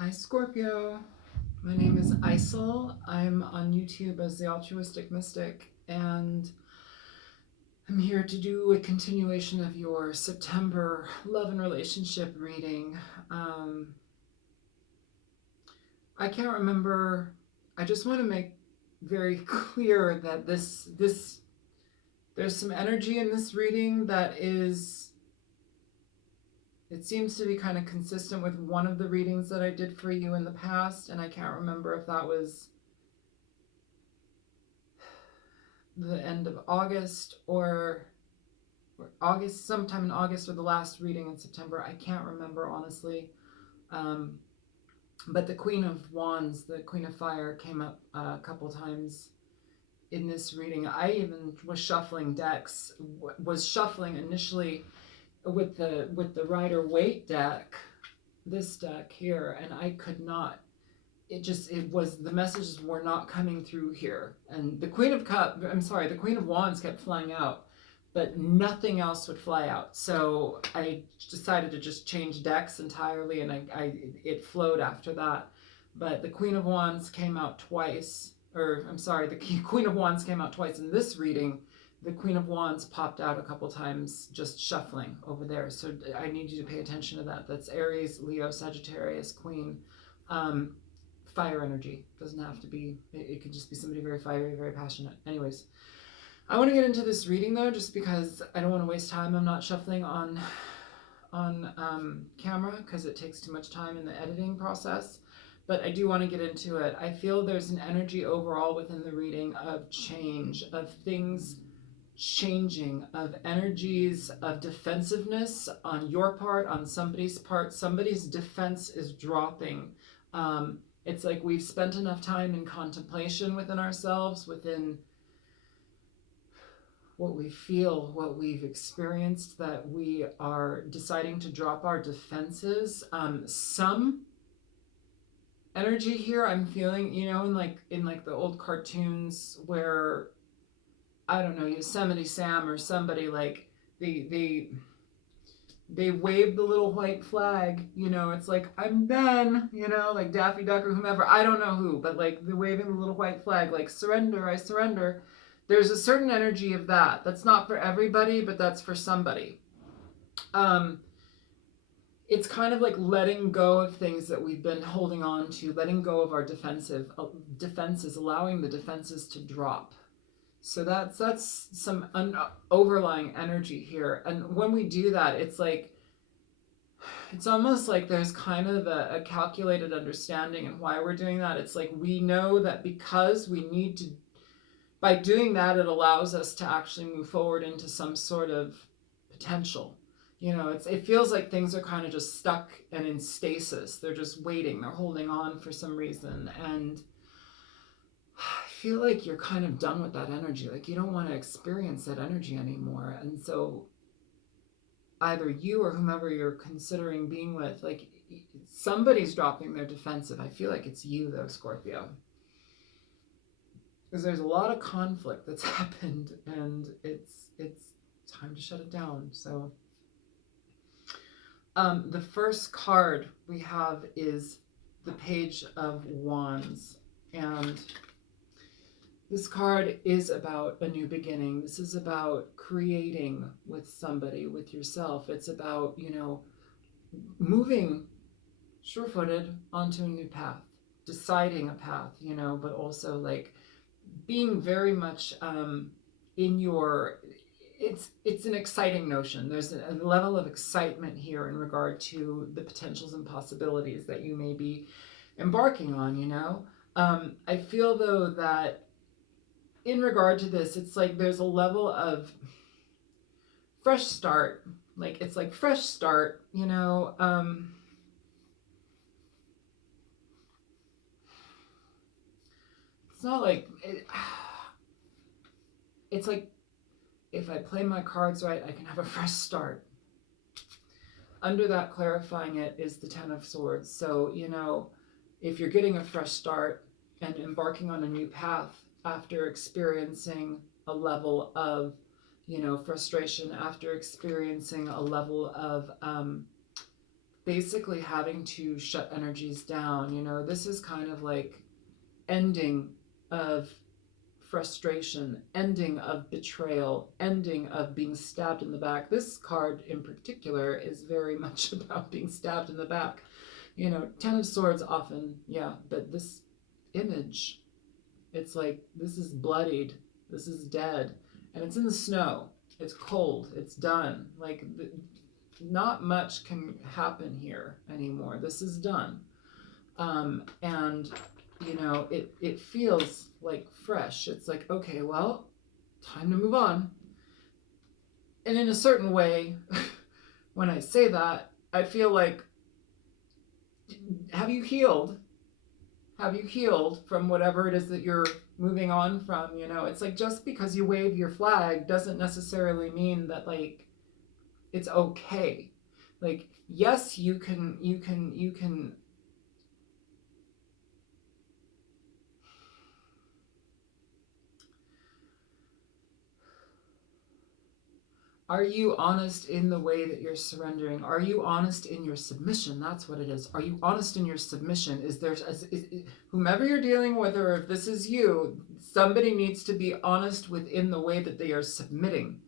Hi, Scorpio. My name is Isel. I'm on YouTube as the Altruistic Mystic, and I'm here to do a continuation of your September love and relationship reading. Um, I can't remember. I just want to make very clear that there's some energy in this reading that is, it seems to be kind of consistent with one of the readings that I did for you in the past, and I can't remember if that was the end of August or August, sometime in August, or the last reading in September. I can't remember, honestly. Um, but the Queen of Wands, the Queen of Fire, came up a couple times in this reading. I even was shuffling decks, was shuffling initially with the Rider Waite deck, this deck here, and I could not. It was, the messages were not coming through here, and the the Queen of Wands kept flying out, but nothing else would fly out. So I decided to just change decks entirely, and it flowed after that. But the Queen of Wands came out twice, or I'm sorry, the Queen of Wands came out twice in this reading. The Queen of Wands popped out a couple times just shuffling over there. So I need you to pay attention to that. That's Aries, Leo, Sagittarius, Queen. Fire energy. Doesn't have to be, it could just be somebody very fiery, very passionate. Anyways, I want to get into this reading though, just because I don't want to waste time. I'm not shuffling on camera because it takes too much time in the editing process, but I do want to get into it. I feel there's an energy overall within the reading of change, of things changing, of energies of defensiveness on your part, on somebody's part. Somebody's defense is dropping. It's like we've spent enough time in contemplation within ourselves, within what we feel, what we've experienced, that we are deciding to drop our defenses. Some energy here I'm feeling, in like the old cartoons where, I don't know, Yosemite Sam or somebody, like they wave the little white flag, it's like, I'm done, like Daffy Duck or whomever, I don't know who, but like they're waving the little white flag, like, surrender, I surrender. There's a certain energy of that. That's not for everybody, but that's for somebody. It's kind of like letting go of things that we've been holding on to, letting go of our defenses, allowing the defenses to drop. So that's some overlying energy here. And when we do that, it's almost like there's kind of a calculated understanding in why we're doing that. It's like we know that because we need to, by doing that, it allows us to actually move forward into some sort of potential. It feels like things are kind of just stuck and in stasis. They're just waiting. They're holding on for some reason. And I feel like you're kind of done with that energy. Like you don't want to experience that energy anymore. And so either you or whomever you're considering being with, like, somebody's dropping their defensive. I feel like it's you though, Scorpio. Because there's a lot of conflict that's happened, and it's time to shut it down. So the first card we have is the Page of Wands, and this card is about a new beginning. This is about creating with somebody, with yourself. It's about, moving sure-footed onto a new path, deciding a path, but also like being very much in your, it's an exciting notion. There's a level of excitement here in regard to the potentials and possibilities that you may be embarking on. I feel though that in regard to this, it's like there's a level of fresh start. Like it's like fresh start, it's not like it's like if I play my cards right, I can have a fresh start. Under that, clarifying it, is the Ten of Swords. So, if you're getting a fresh start and embarking on a new path after experiencing a level of, frustration, after experiencing a level of basically having to shut energies down. You know, this is kind of like ending of frustration, ending of betrayal, ending of being stabbed in the back. This card in particular is very much about being stabbed in the back. You know, Ten of Swords often, yeah, but this image, it's like this is bloodied, this is dead, and it's in the snow. It's cold, it's done. Like, not much can happen here anymore. This is done. And you know, it feels like fresh. It's like, okay, well, time to move on. And in a certain way, when I say that, I feel like, have you healed? Have you healed from whatever it is that you're moving on from? You know, it's like, just because you wave your flag doesn't necessarily mean that, like, it's okay. Like, yes, you can Are you honest in the way that you're surrendering? Are you honest in your submission? That's what it is. Are you honest in your submission? Whomever you're dealing with, or if this is you, somebody needs to be honest within the way that they are submitting.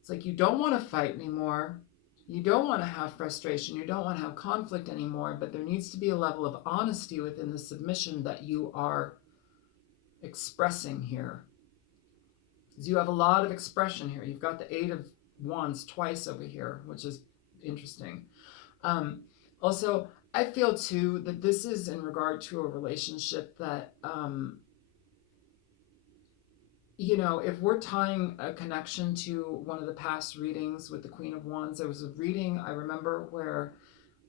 It's like, you don't want to fight anymore. You don't want to have frustration. You don't want to have conflict anymore, but there needs to be a level of honesty within the submission that you are expressing here. You have a lot of expression here. You've got the Eight of Wands twice over here, which is interesting. Also, I feel too that this is in regard to a relationship that, you know, if we're tying a connection to one of the past readings with the Queen of Wands, there was a reading, I remember, where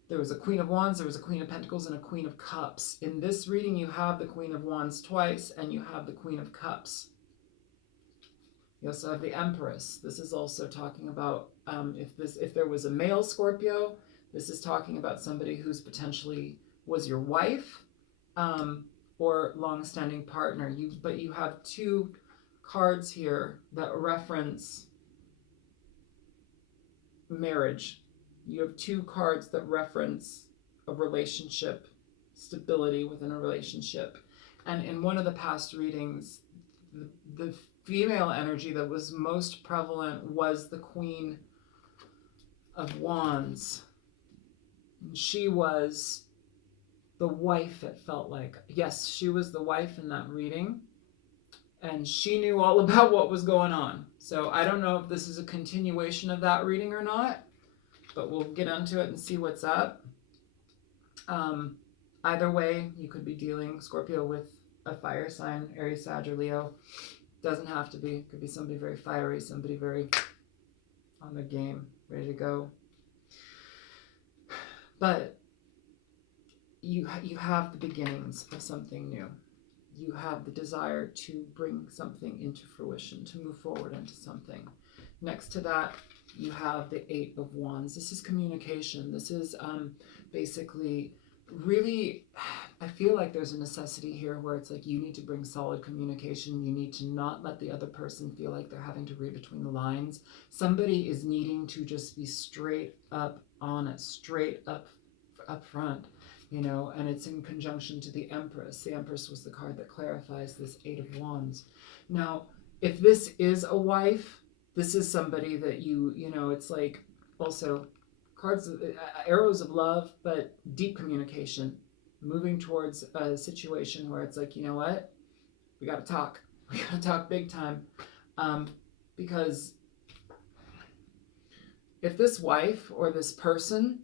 there was a Queen of Wands, there was a Queen of Pentacles, and a Queen of Cups. In this reading, you have the Queen of Wands twice, and you have the Queen of Cups. You also have the Empress. This is also talking about, if there was a male Scorpio, this is talking about somebody who's potentially was your wife, or long-standing partner. But you have two cards here that reference marriage. You have two cards that reference a relationship, stability within a relationship. And in one of the past readings, the female energy that was most prevalent was the Queen of Wands. She was the wife, it felt like. Yes, she was the wife in that reading, and she knew all about what was going on. So I don't know if this is a continuation of that reading or not, but we'll get into it and see what's up. Either way, you could be dealing, Scorpio, with a fire sign, Aries, Sag, or Leo. Doesn't have to be. It could be somebody very fiery, somebody very on the game, ready to go. But you have the beginnings of something new. You have the desire to bring something into fruition, to move forward into something. Next to that, you have the Eight of Wands. This is communication. This is basically really, I feel like there's a necessity here where it's like, you need to bring solid communication. You need to not let the other person feel like they're having to read between the lines. Somebody is needing to just be straight up honest, straight up front, you know, and it's in conjunction to the Empress. The Empress was the card that clarifies this Eight of Wands. Now, if this is a wife, this is somebody that you know, it's like also cards, arrows of love, but deep communication, moving towards a situation where it's like, you know what, we got to talk. We got to talk big time. Because if this wife or this person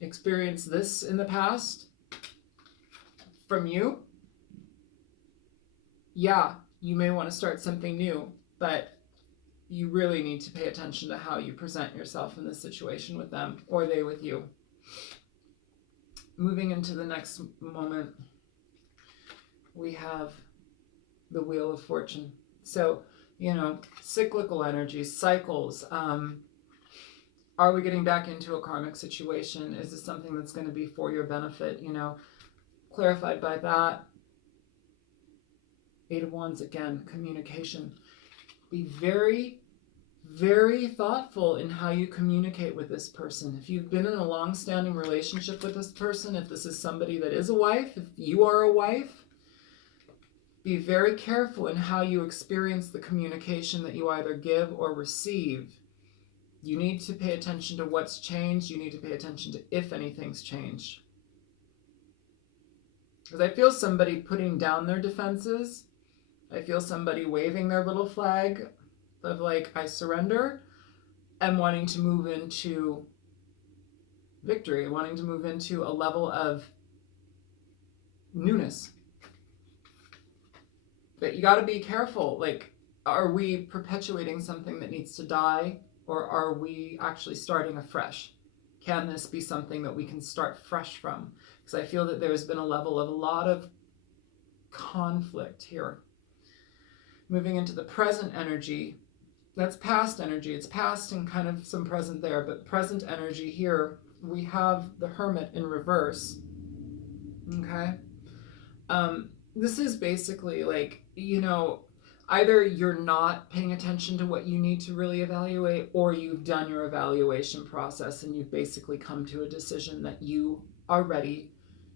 experienced this in the past from you, yeah, you may want to start something new, but you really need to pay attention to how you present yourself in this situation with them, or they with you. Moving into the next moment, we have the Wheel of Fortune. So, you know, cyclical energies, cycles. Are we getting back into a karmic situation? Is this something that's going to be for your benefit? You know, clarified by that. Eight of Wands again, communication. Be very, very thoughtful in how you communicate with this person. If you've been in a long-standing relationship with this person, if this is somebody that is a wife, if you are a wife, be very careful in how you experience the communication that you either give or receive. You need to pay attention to what's changed. You need to pay attention to if anything's changed. Because I feel somebody putting down their defenses. I feel somebody waving their little flag of like, I surrender, and wanting to move into victory, wanting to move into a level of newness. But you got to be careful. Like, are we perpetuating something that needs to die, or are we actually starting afresh? Can this be something that we can start fresh from? Because I feel that there's been a level of a lot of conflict here. Moving into the present energy, that's past energy. It's past and kind of some present there, but present energy here, we have the Hermit in reverse. Okay? This is basically like, either you're not paying attention to what you need to really evaluate, or you've done your evaluation process and you've basically come to a decision that you are ready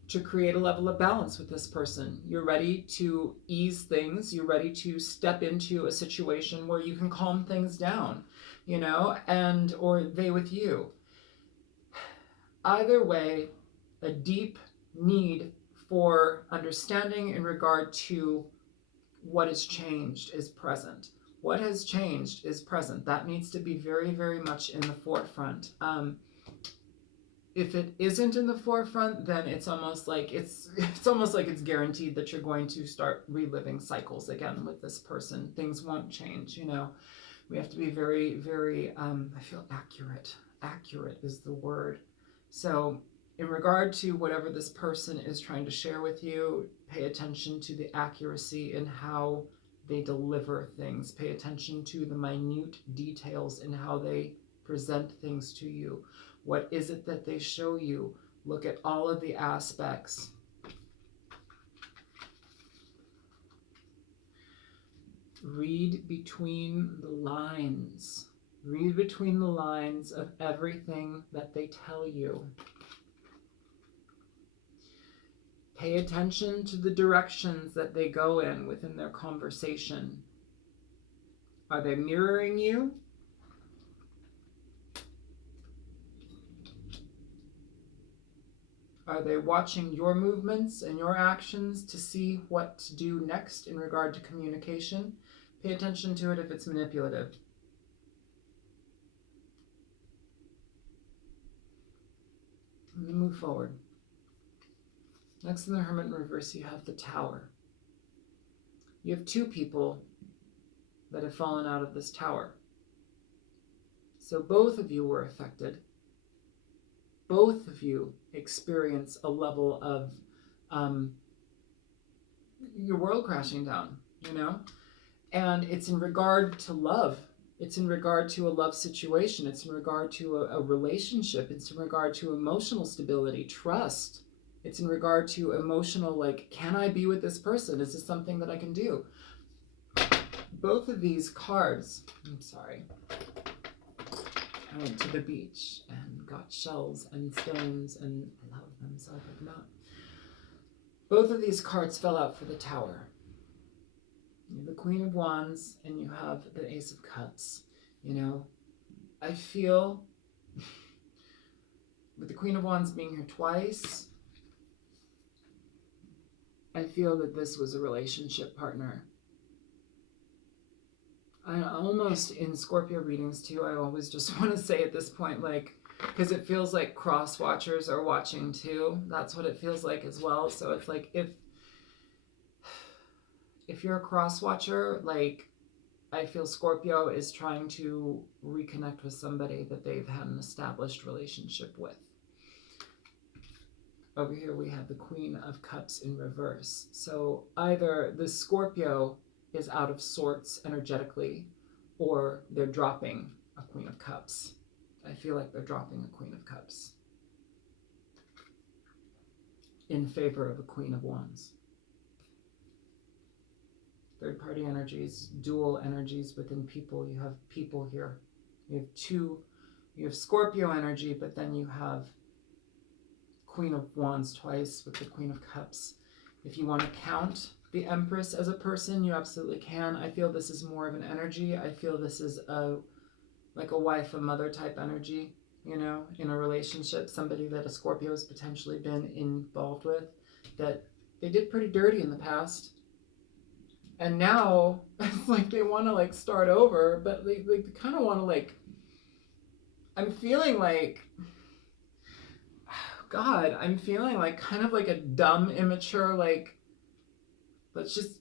to create a level of balance with this person. You're ready to ease things. You're ready to step into a situation where you can calm things down, and or they with you. Either way, a deep need for understanding in regard to what has changed is present. What has changed is present. That needs to be very, very much in the forefront. If it isn't in the forefront, then it's almost like it's guaranteed that you're going to start reliving cycles again with this person. Things won't change. We have to be very, very, I feel accurate. Accurate is the word. So in regard to whatever this person is trying to share with you, pay attention to the accuracy in how they deliver things. Pay attention to the minute details in how they present things to you. What is it that they show you? Look at all of the aspects. Read between the lines. Read between the lines of everything that they tell you. Pay attention to the directions that they go in within their conversation. Are they mirroring you? Are they watching your movements and your actions to see what to do next in regard to communication? Pay attention to it if it's manipulative. Let me move forward. Next in the Hermit in reverse, you have the Tower. You have two people that have fallen out of this tower. So both of you were affected. Both of you experience a level of your world crashing down, And it's in regard to love. It's in regard to a love situation. It's in regard to a relationship. It's in regard to emotional stability, trust. It's in regard to emotional, can I be with this person? Is this something that I can do? Both of these cards, I went to the beach and got shells and stones and I love them, so I picked them out. Both of these cards fell out for the Tower. You have the Queen of Wands and you have the Ace of Cups. I feel, with the Queen of Wands being here twice, I feel that this was a relationship partner. I almost, in Scorpio readings too, I always just want to say at this point, because it feels like cross watchers are watching too. That's what it feels like as well. So it's like, if you're a cross watcher, I feel Scorpio is trying to reconnect with somebody that they've had an established relationship with. Over here we have the Queen of Cups in reverse. So either the Scorpio is out of sorts energetically, or they're dropping a Queen of Cups. I feel like they're dropping a Queen of Cups in favor of a Queen of Wands. Third party energies, dual energies within people. You have people here you have Scorpio energy, but then you have Queen of Wands twice with the Queen of Cups. If you want to count the Empress as a person, you absolutely can. I feel this is more of an energy. I feel this is like a wife, a mother type energy, you know, in a relationship, somebody that a Scorpio has potentially been involved with, that they did pretty dirty in the past. And now it's like they want to like start over, but they kind of want to like, I'm feeling like, God, I'm feeling like kind of like a dumb, immature, like, let's just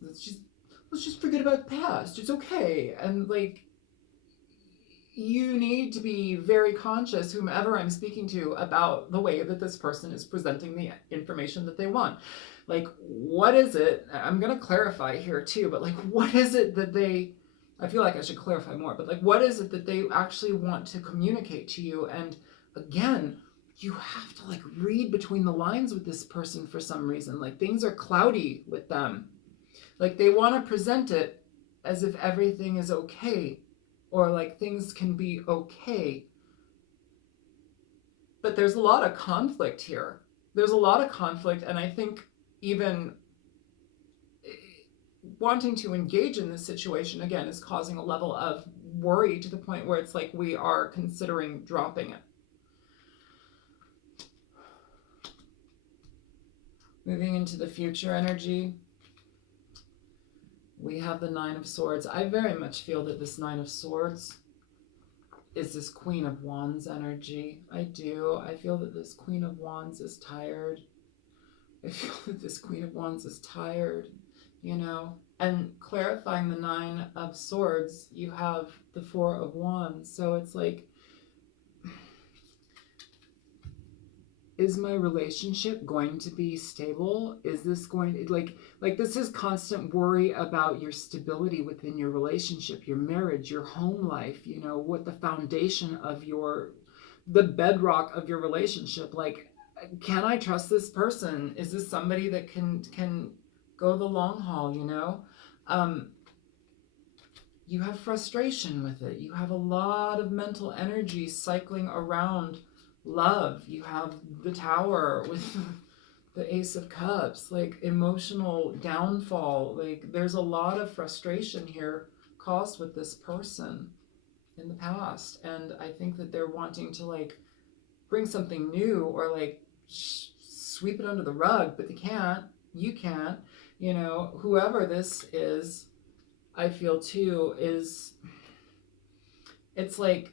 forget about the past. It's okay. And like, you need to be very conscious, whomever I'm speaking to, about the way that this person is presenting the information that they want. Like, what is it? I'm going to clarify here too, but like, what is it that I feel like I should clarify more, but like, what is it that they actually want to communicate to you? And again, you have to like read between the lines with this person for some reason. Like, things are cloudy with them. Like, they want to present it as if everything is okay, or like things can be okay. But there's a lot of conflict here. There's a lot of conflict, and I think even wanting to engage in this situation again is causing a level of worry to the point where it's like we are considering dropping it. Moving into the future energy, we have the Nine of Swords. I very much feel that this Nine of Swords is this Queen of Wands energy. I do. I feel that this Queen of Wands is tired. I feel that this Queen of Wands is tired, you know. And clarifying the Nine of Swords, you have the Four of Wands. So it's like, is my relationship going to be stable? Is this going to, like this is constant worry about your stability within your relationship, your marriage, your home life, you know, what the foundation of the bedrock of your relationship. Like, can I trust this person? Is this somebody that can go the long haul, you know? You have frustration with it. You have a lot of mental energy cycling around love. You have the Tower with the Ace of Cups, like emotional downfall. Like, there's a lot of frustration here caused with this person in the past, and I think that they're wanting to like bring something new, or like sweep it under the rug, but they can't. You can't. You know, whoever this is, I feel too, it's like,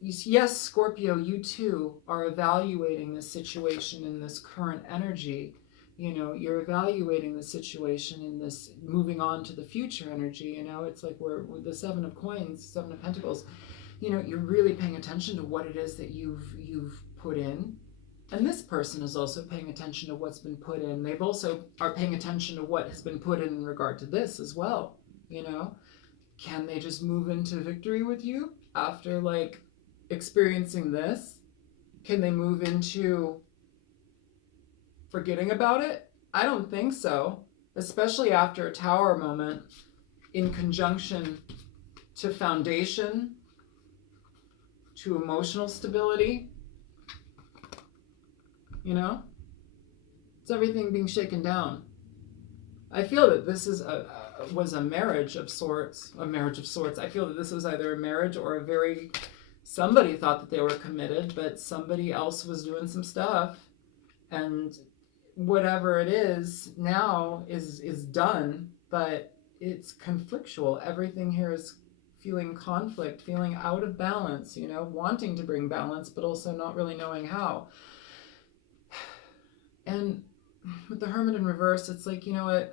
yes, Scorpio, you too are evaluating the situation in this current energy. You know, you're evaluating the situation in this moving on to the future energy. You know, it's like we're with the Seven of Coins, Seven of Pentacles. You know, you're really paying attention to what it is that you've put in. And this person is also paying attention to what's been put in. They've also are paying attention to what has been put in regard to this as well. You know, can they just move into victory with you after like experiencing this? Can they move into forgetting about it? I don't think so, especially after a Tower moment in conjunction to foundation, to emotional stability. You know, it's everything being shaken down. I feel that this is was a marriage of sorts. A marriage of sorts. I feel that this was either a marriage or somebody thought that they were committed, but somebody else was doing some stuff, and whatever it is now is done, but it's conflictual. Everything here is feeling conflict, feeling out of balance, you know, wanting to bring balance, but also not really knowing how. And with the Hermit in reverse, it's like, you know what?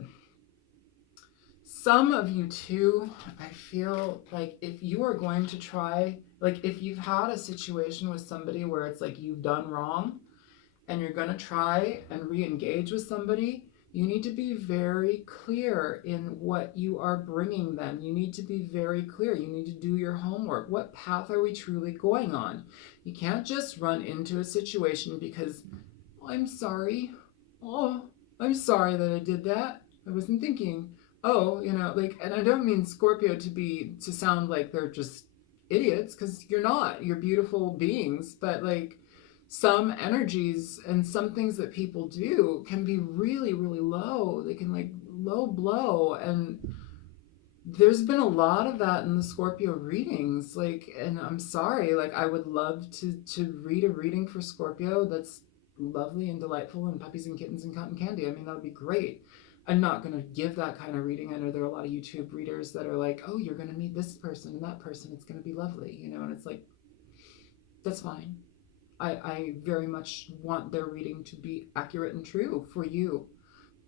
Some of you too, I feel like if you are going to try, like if you've had a situation with somebody where it's like you've done wrong and you're going to try and re-engage with somebody, you need to be very clear in what you are bringing them. You need to be very clear. You need to do your homework. What path are we truly going on? You can't just run into a situation because, oh, I'm sorry. Oh, I'm sorry that I did that. I wasn't thinking. Oh, you know, like, and I don't mean Scorpio to sound like they're just idiots, because you're not. You're beautiful beings, but like some energies and some things that people do can be really, really low. They can like low blow, and there's been a lot of that in the Scorpio readings. Like, and I'm sorry, like I would love to read a reading for Scorpio that's lovely and delightful and puppies and kittens and cotton candy. I mean, that would be great. I'm not going to give that kind of reading. I know there are a lot of YouTube readers that are like, oh, you're going to meet this person and that person. It's going to be lovely, you know, and it's like, that's fine. I very much want their reading to be accurate and true for you.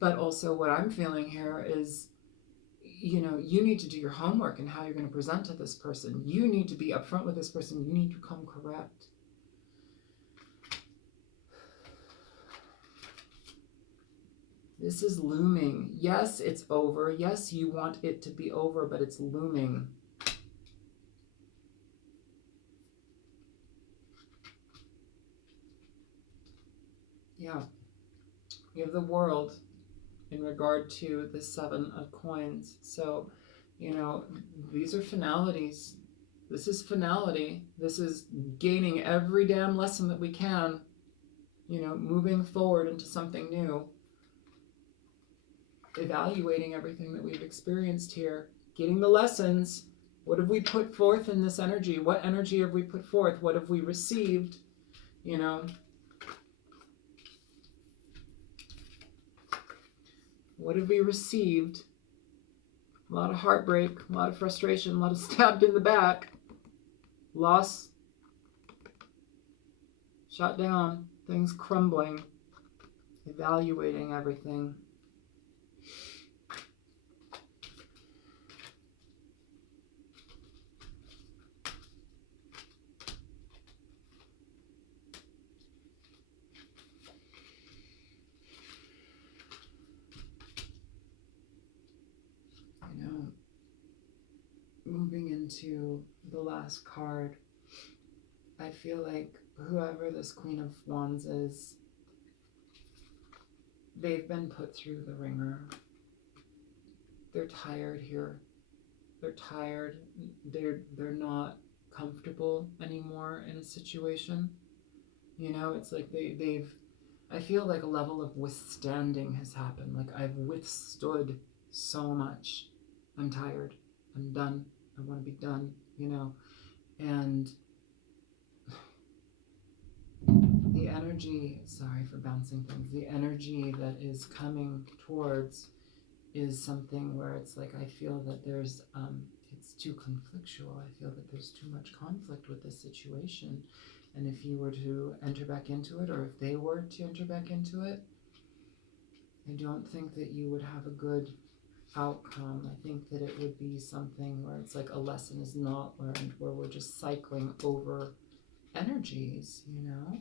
But also, what I'm feeling here is, you know, you need to do your homework and how you're going to present to this person. You need to be upfront with this person. You need to come correct. This is looming. Yes, it's over. Yes, you want it to be over, but it's looming. Yeah. You have the World in regard to the Seven of Coins. So, you know, these are finalities. This is finality. This is gaining every damn lesson that we can, you know, moving forward into something new. Evaluating everything that we've experienced here, getting the lessons. What have we put forth in this energy? What energy have we put forth? What have we received? You know, what have we received? A lot of heartbreak, a lot of frustration, a lot of stabbed in the back, loss, shut down, things crumbling, evaluating everything. You know, moving into the last card, I feel like whoever this Queen of Wands is, they've been put through the ringer. They're tired here. They're tired. They're not comfortable anymore in a situation. You know, it's like they've I feel like a level of withstanding has happened. Like I've withstood so much. I'm tired. I'm done. I want to be done, you know. And the energy, sorry for bouncing things, the energy that is coming towards is something where it's like I feel that there's it's too conflictual. I feel that there's too much conflict with this situation, and if you were to enter back into it, or if they were to enter back into it, I don't think that you would have a good outcome. I think that it would be something where it's like a lesson is not learned, where we're just cycling over energies, you know.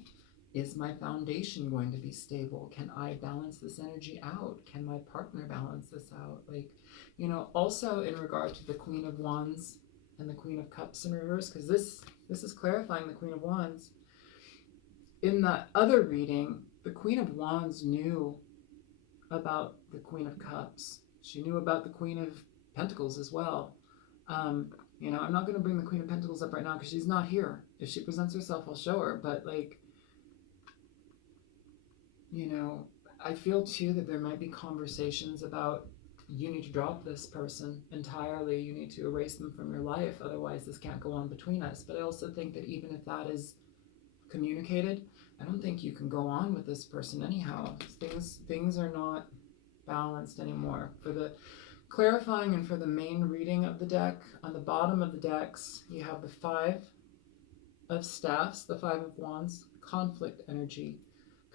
Is my foundation going to be stable? Can I balance this energy out? Can my partner balance this out? Like, you know, also in regard to the Queen of Wands and the Queen of Cups in reverse, because this is clarifying the Queen of Wands. In that other reading, the Queen of Wands knew about the Queen of Cups. She knew about the Queen of Pentacles as well. You know, I'm not going to bring the Queen of Pentacles up right now because she's not here. If she presents herself, I'll show her. But like, you know, I feel too that there might be conversations about you need to drop this person entirely. You need to erase them from your life. Otherwise, this can't go on between us. But I also think that even if that is communicated, I don't think you can go on with this person anyhow. Things are not balanced anymore. For the clarifying and for the main reading of the deck, on the bottom of the decks, you have the Five of Staffs, the Five of Wands, conflict energy,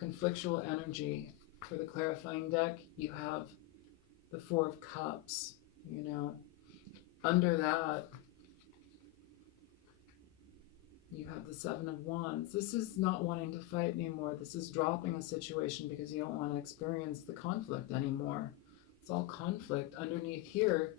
conflictual energy. For the clarifying deck, you have the Four of Cups, you know. Under that, you have the Seven of Wands. This is not wanting to fight anymore. This is dropping a situation because you don't want to experience the conflict anymore. It's all conflict. Underneath here,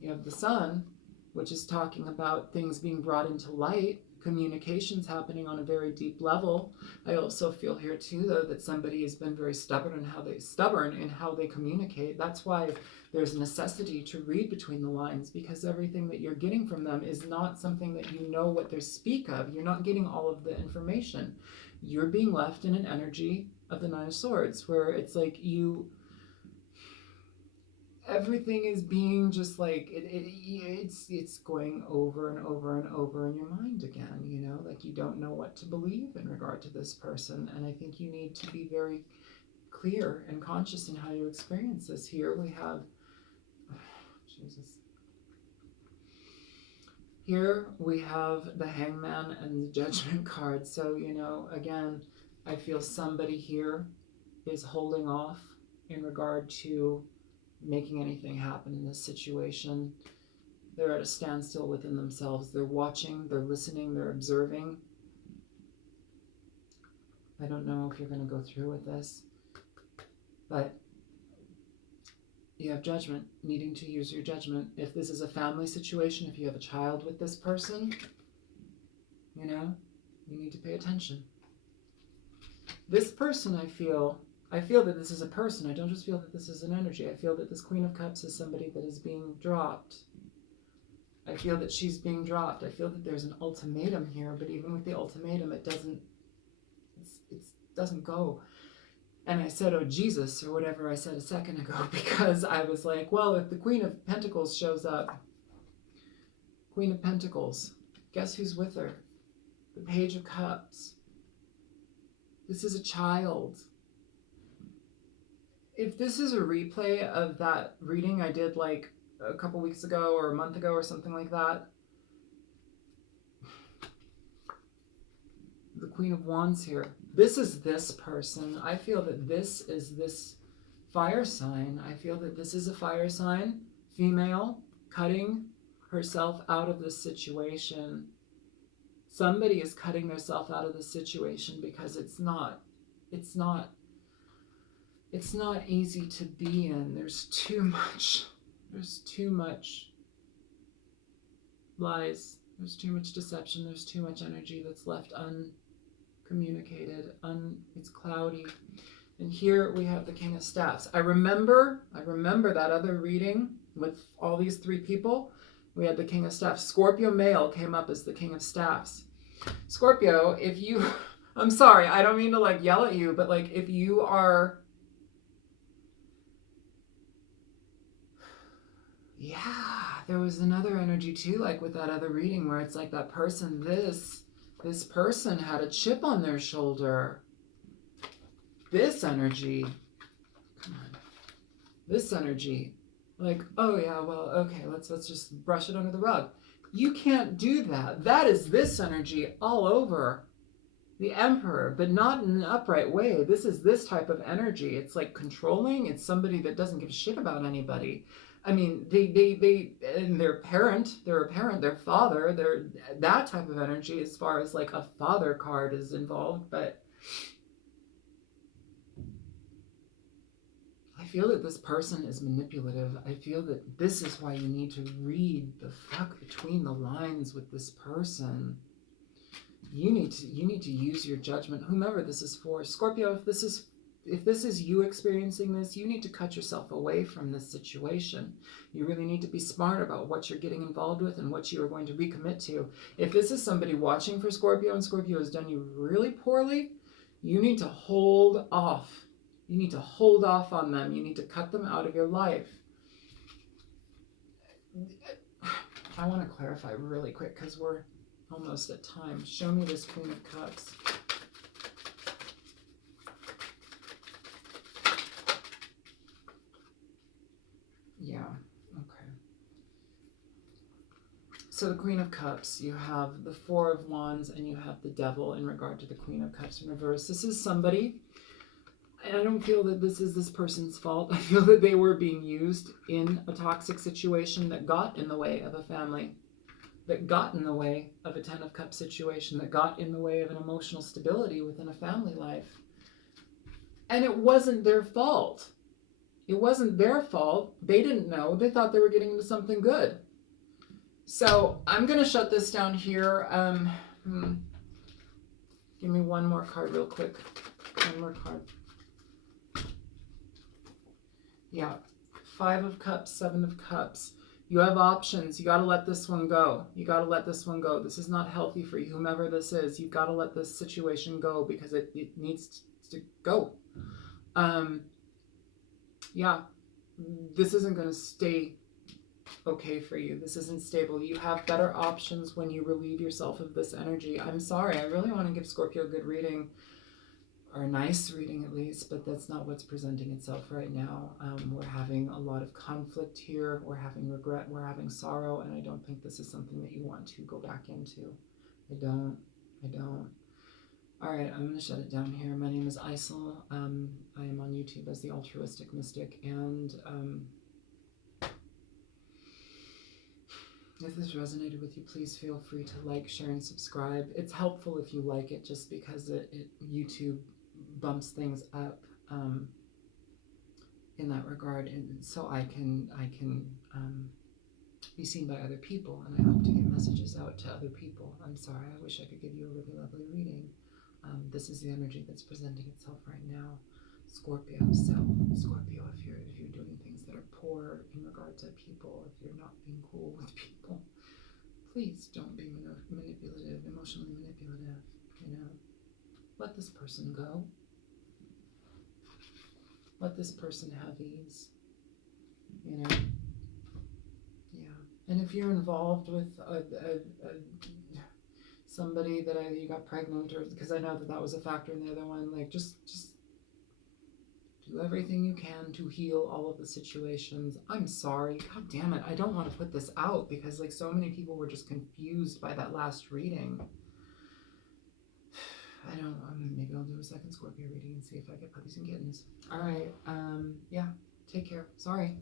you have the Sun, which is talking about things being brought into light. communications happening on a very deep level. I also feel here too, though, that somebody has been very stubborn in how they communicate. That's why there's a necessity to read between the lines, because everything that you're getting from them is not something that you know what they speak of. You're not getting all of the information. You're being left in an energy of the Nine of Swords, where it's like everything is being just like it's going over and over and over in your mind again, like you don't know what to believe in regard to this person. And I think you need to be very clear and conscious in how you experience this. Here we have Jesus. Here we have the Hangman and the Judgment card. So, again, I feel somebody here is holding off in regard to making anything happen in this situation. They're at a standstill within themselves. They're watching, they're listening, they're observing. I don't know if you're going to go through with this, but you have judgment, needing to use your judgment. If this is a family situation, if you have a child with this person, you need to pay attention. This person, I feel that this is a person. I don't just feel that this is an energy. I feel that this Queen of Cups is somebody that is being dropped. I feel that she's being dropped. I feel that there's an ultimatum here, but even with the ultimatum, it doesn't go. And I said, oh, Jesus, or whatever I said a second ago, because I was like, well, if the Queen of Pentacles shows up, Queen of Pentacles, guess who's with her? The Page of Cups. This is a child. If this is a replay of that reading I did like a couple weeks ago or a month ago or something like that, the Queen of Wands here. This is this person. I feel that this is this fire sign. I feel that this is a fire sign, female, cutting herself out of this situation. Somebody is cutting themselves out of this situation because it's not easy to be in. There's too much lies. There's too much deception. There's too much energy that's left uncommunicated. It's cloudy. And here we have the King of Staffs. I remember that other reading with all these three people. We had the King of Staffs. Scorpio male came up as the King of Staffs. Scorpio, if you, I'm sorry, I don't mean to like yell at you, but like if you are, there was another energy too, like with that other reading where it's like that person, this person had a chip on their shoulder. This energy, come on, this energy, like, oh yeah, well, okay, let's just brush it under the rug. You can't do that. That is this energy all over the Emperor, but not in an upright way. This is this type of energy. It's like controlling. It's somebody that doesn't give a shit about anybody. I mean, they and their parent, their father, they're that type of energy as far as like a father card is involved. But I feel that this person is manipulative. I feel that this is why you need to read the fuck between the lines with this person. You need to use your judgment. Whomever this is for, Scorpio, if this is you experiencing this, you need to cut yourself away from this situation. You really need to be smart about what you're getting involved with and what you are going to recommit to. If this is somebody watching for Scorpio and Scorpio has done you really poorly, you need to hold off. You need to hold off on them. You need to cut them out of your life. I want to clarify really quick because we're almost at time. Show me this Queen of Cups. Yeah, okay. So the Queen of Cups, you have the Four of Wands and you have the Devil in regard to the Queen of Cups in reverse. This is somebody, and I don't feel that this is this person's fault. I feel that they were being used in a toxic situation that got in the way of a family, that got in the way of a Ten of Cups situation, that got in the way of an emotional stability within a family life. And it wasn't their fault. It wasn't their fault. They didn't know. They thought they were getting into something good. So I'm going to shut this down here. Give me one more card real quick. One more card. Yeah. 5 of Cups, 7 of Cups. You have options. You got to let this one go. You got to let this one go. This is not healthy for you, whomever this is. You've got to let this situation go because it needs to go. Yeah. This isn't going to stay okay for you. This isn't stable. You have better options when you relieve yourself of this energy. I'm sorry. I really want to give Scorpio a good reading, or a nice reading at least, but that's not what's presenting itself right now. We're having a lot of conflict here. We're having regret. We're having sorrow, and I don't think this is something that you want to go back into. I don't. All right, I'm going to shut it down here. My name is Isel. I am on YouTube as the Altruistic Mystic, and if this resonated with you, please feel free to like, share, and subscribe. It's helpful if you like it, just because YouTube bumps things up in that regard, and so I can be seen by other people, and I hope to get messages out to other people. I'm sorry, I wish I could give you a really lovely reading. This is the energy that's presenting itself right now, Scorpio. So Scorpio, if you're doing things that are poor in regard to people, if you're not being cool with people, please don't be manipulative, emotionally manipulative. Let this person go. Let this person have ease. Yeah. And if you're involved with somebody that either you got pregnant, or because I know that was a factor in the other one, like just do everything you can to heal all of the situations. I'm sorry. God damn it. I don't want to put this out because like so many people were just confused by that last reading. I don't know. Maybe I'll do a second Scorpio reading and see if I get puppies and kittens. All right. Yeah. Take care. Sorry.